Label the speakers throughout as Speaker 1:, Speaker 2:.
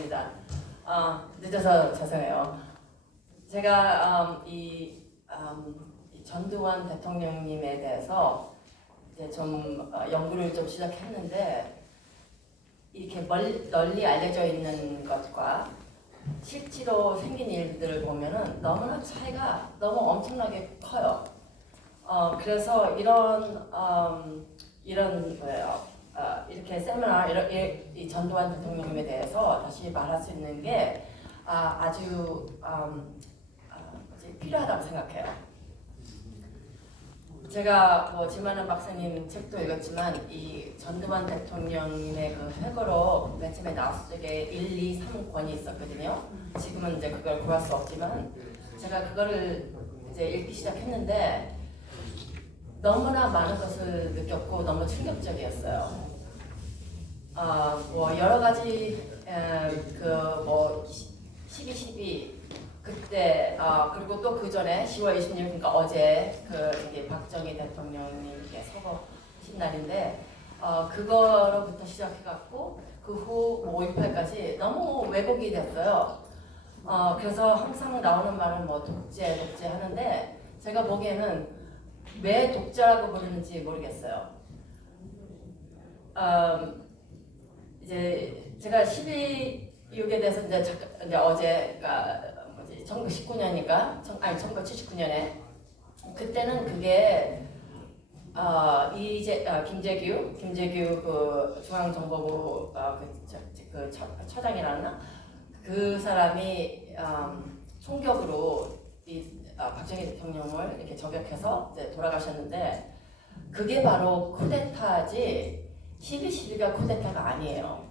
Speaker 1: 아닙니다. 아, 늦어서 죄송해요. 제가 음, 이, 음, 이 전두환 대통령님에 대해서 이제 좀 어, 연구를 좀 시작했는데 이렇게 멀, 널리 알려져 있는 것과 실제로 생긴 일들을 보면은 너무나 차이가 너무 엄청나게 커요. 어, 그래서 이런 음, 이런 뭐예요? 어, 이렇게 세미나 이런 이, 이 전두환 대통령님에 대해서 다시 말할 수 있는 게 아, 아주 음, 아? 필요하다고 생각해요. 제가 뭐 지만한 박사님 책도 읽었지만 이 전두환 대통령님의 그 회고록 맨 처음에 나왔을 때 1, 2, 3권이 있었거든요. 지금은 이제 그걸 구할 수 없지만 제가 그거를 이제 읽기 시작했는데 너무나 많은 것을 느꼈고 너무 충격적이었어요. 아, 뭐 여러 가지 그뭐 12, 12 그때 아 그리고 또 그 전에 10월 26일 그러니까 어제 그 이게 박정희 대통령님께 서거신 날인데 어 그거로부터 시작해갖고 그 후 5.18까지 너무 왜곡이 됐어요. 어 그래서 항상 나오는 말은 뭐 독재 독재 하는데 제가 보기에는 왜 독재라고 부르는지 모르겠어요. 음, 이제 제가 12.6에 대해서 이제, 잠깐- 이제 어제가 뭐지? 1919년이니까 아니 1979년에. 그때는 그게 어, 이제 아, 김재규 김재규 그 중앙정보부 어, 그, 저, 그 처, 처장이라나? 그 사람이 음, 총격으로 이 아, 박정희 대통령을 이렇게 저격해서 돌아가셨는데 그게 바로 쿠데타지 12.12가 쿠데타가 아니에요.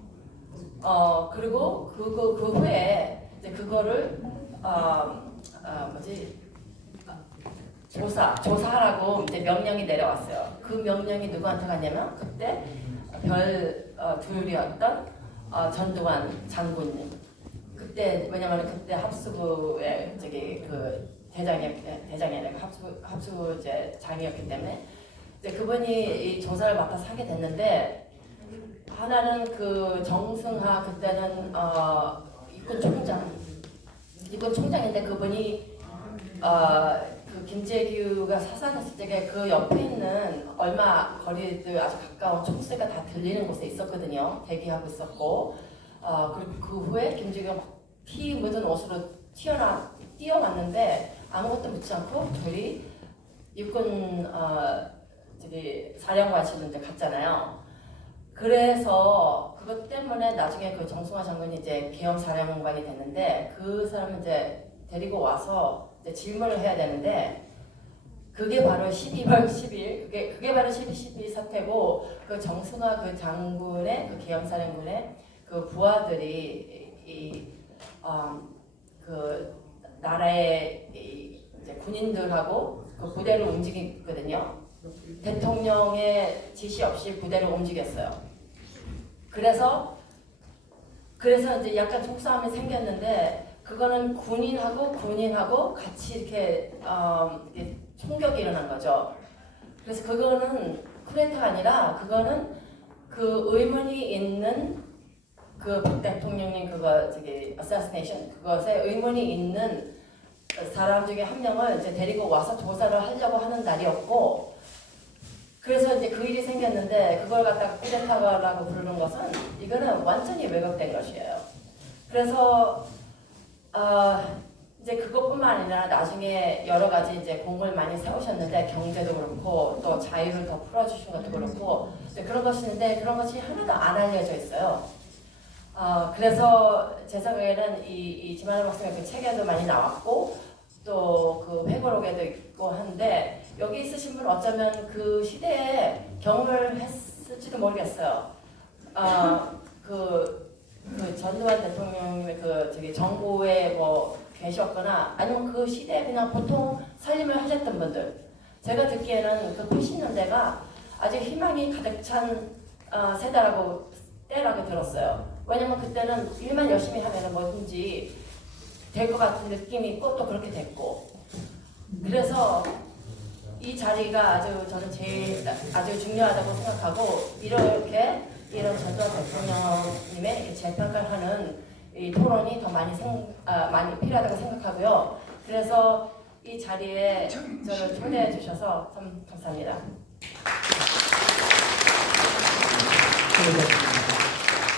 Speaker 1: 어 그리고 그거 그 후에 이제 그거를 어, 어 뭐지 조사 조사하라고 이제 명령이 내려왔어요. 그 명령이 누구한테 갔냐면 그때 별 어, 둘이었던 어, 전두환 장군님. 그때 왜냐면 그때 합수부의 저기 그 대장이 대장이 아니라 합수 합수 이제 장이었기 때문에 이제 그분이 이 조사를 맡아서 하게 됐는데 하나는 그 정승하 그때는 어 육군 총장. 육군 총장인데 그분이 어 그 김재규가 사살했을 때그 옆에 있는 얼마 거리들 아주 가까운 총소리가 다 들리는 곳에 있었거든요. 대기하고 있었고. 어 그리고 그 후에 김재규가 막피 묻은 옷으로 튀어나 뛰어왔는데 아무것도 묻지 않고 둘이 육군 어 저기 사령관실 이제 갔잖아요. 그래서 그것 때문에 나중에 그 정승화 장군이 이제 계엄 사령관이 됐는데 그 사람을 이제 데리고 와서 이제 질문을 해야 되는데 그게 바로 12월 10일 그게 그게 바로 12, 12 사태고 그 정승화 그 장군의 그 계엄 사령군의 그 부하들이 이, 어, 그 나라의 이 이제 군인들하고 그 부대를 움직이거든요. 대통령의 지시 없이 부대를 움직였어요. 그래서 그래서 이제 약간 총싸움이 생겼는데 그거는 군인하고 군인하고 같이 이렇게, 어, 총격이 일어난 거죠. 그래서 그거는 쿠데타가 아니라 그거는 그 의문이 있는 그박 대통령님 그거 저기 assassination 그것에 의문이 있는 사람 중에 한 명을 이제 데리고 와서 조사를 하려고 하는 날이었고 그래서 이제 그 일이 생겼는데 그걸 갖다가 쿠데타라고 부르는 것은 이거는 완전히 왜곡된 것이에요. 그래서 어, 이제 그것뿐만 아니라 나중에 여러 가지 이제 공을 많이 세우셨는데 경제도 그렇고 또 자유를 더 풀어주신 것도 그렇고 이제 그런 것이 있는데 그런 것이 하나도 안 알려져 있어요. 어, 그래서 제 생각에는 이, 이 지만의 박사의 그 책에도 많이 나왔고 또 그 회고록에도 있고 한데 여기 있으신 분 어쩌면 그 시대에 경험을 했을지도 모르겠어요. 어, 그, 그 전두환 대통령의 그 저기 정부에 뭐 계셨거나 아니면 그 시대에 그냥 보통 살림을 하셨던 분들. 제가 듣기에는 그 80년대가 아주 희망이 가득 찬 어, 세대라고 때라고 들었어요. 왜냐면 그때는 일만 열심히 하면 뭐든지 될 것 같은 느낌이 있고 또 그렇게 됐고. 그래서 이 자리가 아주 저는 제일 아주 중요하다고 생각하고 이렇게 이런 전두환 대통령님의 재평가를 하는 이이 토론이 더 많이 생, 아, 많이 필요하다고 생각하고요. 그래서 이 자리에 저를 초대해 주셔서 참 감사합니다.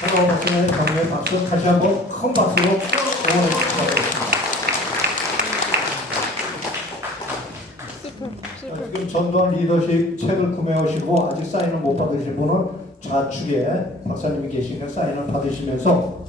Speaker 2: 새로운 학생의 경례 박수 다시 한번 큰 박수로 지금 전두환 리더십 책을 구매하시고 아직 사인을 못 받으신 분은 좌측에 박사님이 계시니까 사인을 받으시면서